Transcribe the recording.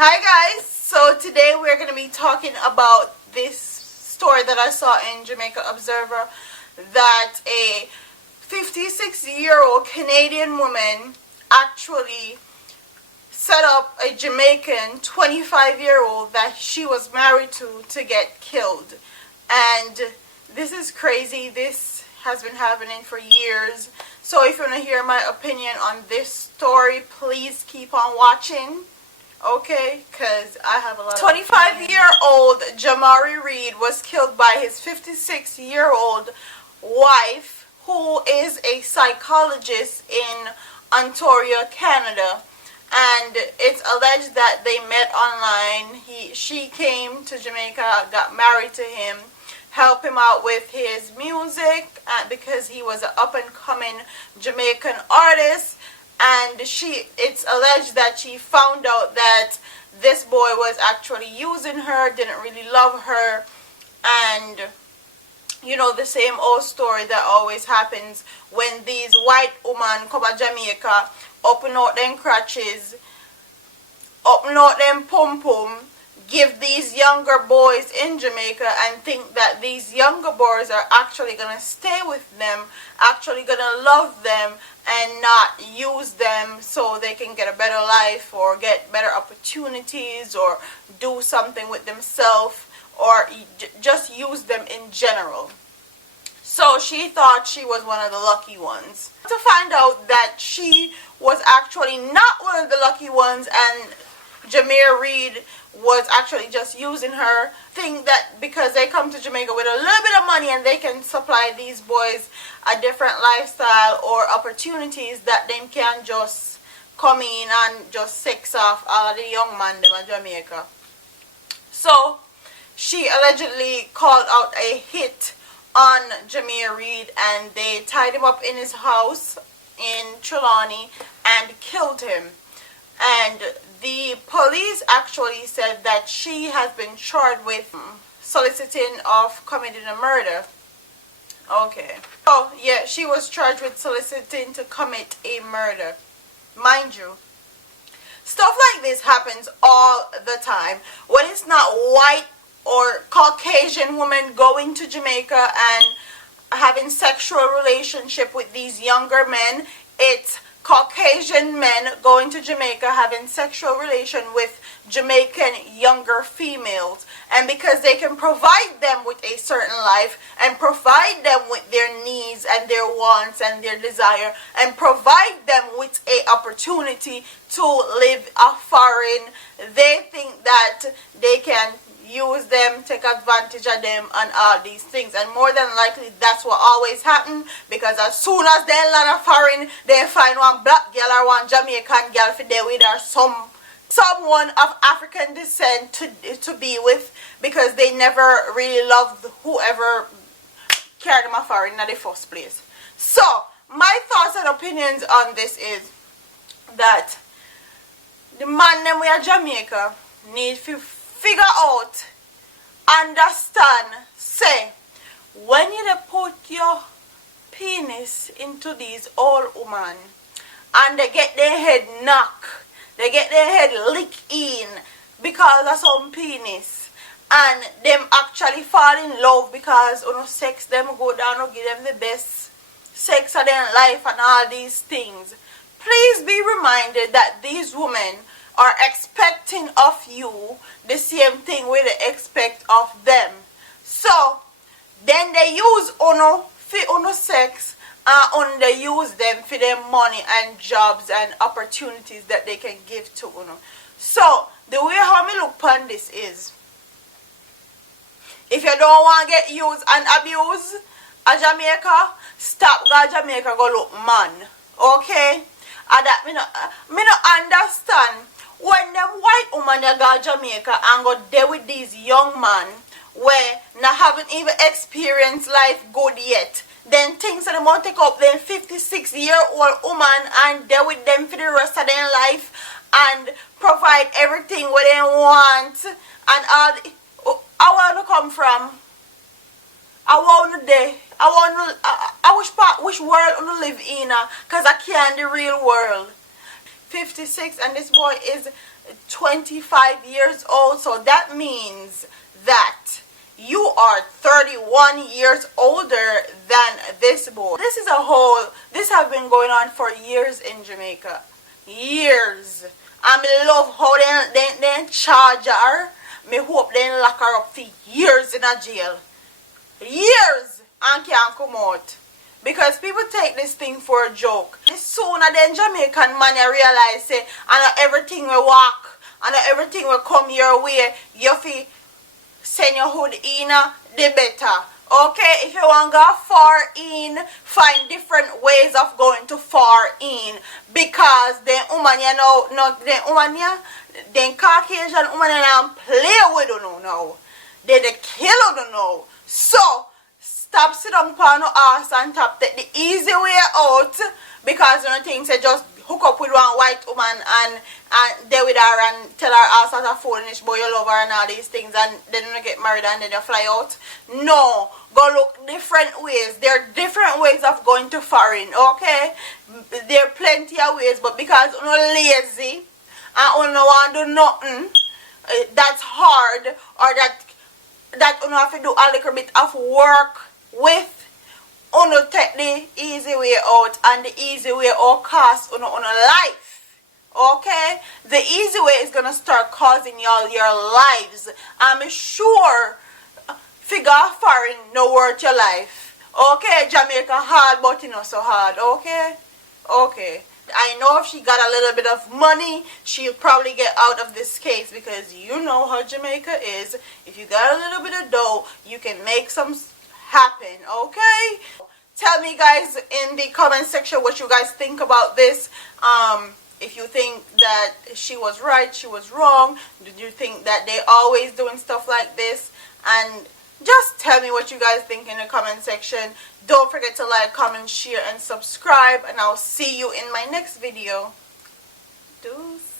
Hi guys, so today we're going to be talking about this story that I saw in Jamaica Observer, that a 56-year-old Canadian woman actually set up a Jamaican 25-year-old that she was married to get killed. And this is crazy. This has been happening for years. So if you want to hear my opinion on this story, please keep on watching. Okay, because I have a lot of 25-year-old Jamari Reid was killed by his 56-year-old wife, who is a psychologist in Ontario, Canada. And it's alleged that they met online. She came to Jamaica, got married to him, helped him out with his music because he was an up-and-coming Jamaican artist. And it's alleged that she found out that this boy was actually using her, didn't really love her, and you know, the same old story that always happens when these white women come to Jamaica, open out them crutches, open out them pum-pum, give these younger boys in Jamaica and think that these younger boys are actually going to stay with them, actually going to love them and not use them so they can get a better life or get better opportunities or do something with themselves, or just use them in general. So she thought she was one of the lucky ones. To find out that she was actually not one of the lucky ones, and Jamari Reid was actually just using her. Think that because they come to Jamaica with a little bit of money and they can supply these boys a different lifestyle or opportunities, that they can just come in and just sex off all of the young man them in Jamaica. So she allegedly called out a hit on Jamari Reid, and they tied him up in his house in Trelawney and killed him. And the police actually said that she has been charged with soliciting of committing a murder. Okay. Oh, yeah, she was charged with soliciting to commit a murder. Mind you, stuff like this happens all the time. When it's not white or Caucasian women going to Jamaica and having sexual relationship with these younger men, it's Caucasian men going to Jamaica having sexual relation with Jamaican younger females. And because they can provide them with a certain life and provide them with their needs and their wants and their desire and provide them with a opportunity to live a foreign, they think that they can use them, take advantage of them and all these things. And more than likely that's what always happen, because as soon as they land a foreign, they find one black girl or one Jamaican girl for there with, or someone of African descent to be with, because they never really loved whoever carried them a foreign in the first place. So my thoughts and opinions on this is that the man them we are Jamaica need to figure out, understand, say, when you put your penis into these old women and they get their head knocked, they get their head licked in because of some penis, and them actually fall in love because sex them go down or give them the best sex of their life and all these things. Please be reminded that these women are expecting of you the same thing we expect of them. So then they use for sex, and they use them for their money and jobs and opportunities that they can give to uno. So the way how me look upon this is, if you don't want to get used and abused at Jamaica, stop go to Jamaica, go look man. Okay? And that me no understand when them white women they go to Jamaica and go there with these young men where not haven't even experienced life good yet, then things that they want to take up them 56-year-old woman and there with them for the rest of their life and provide everything what they want and all. I want to come from. I want to there. Which world I live in, cause I can't the real world. 56, and this boy is 25 years old. So that means that you are 31 years older than this boy. This have been going on for years in Jamaica. Years. I love how they charge her. Me hope they lock her up for years in a jail. Years and can't come out. Because people take this thing for a joke. The sooner the Jamaican man realize say, and everything will walk, and everything will come your way, you feel send your hood in, the better. Okay, if you want to go far in, find different ways of going to far in. Because the woman, you know, not the woman, the Caucasian woman, and play with you now. They kill you now. So, stop sit down on your ass and top take the easy way out. Because you know things say just hook up with one white woman and they with her and tell her ass as a foolish boy you love her and all these things, and then you get married and then you fly out. No, go look different ways. There are different ways of going to foreign, okay? There are plenty of ways, but because you're lazy and you don't want to do nothing that's hard, or that you have to do a little bit of work with, you take the easy way out, and the easy way out costs on life. Okay, the easy way is gonna start causing y'all your lives. I'm sure figure foreign no worth your life. Okay, Jamaica hard, but not so hard. Okay, okay. I know if she got a little bit of money, she'll probably get out of this case, because you know how Jamaica is. If you got a little bit of dough, you can make some happen. Okay, tell me guys in the comment section what you guys think about this. If you think that she was right, she was wrong, did you think that they always doing stuff like this? And just tell me what you guys think in the comment section. Don't forget to like, comment, share, and subscribe, and I'll see you in my next video. Deuce.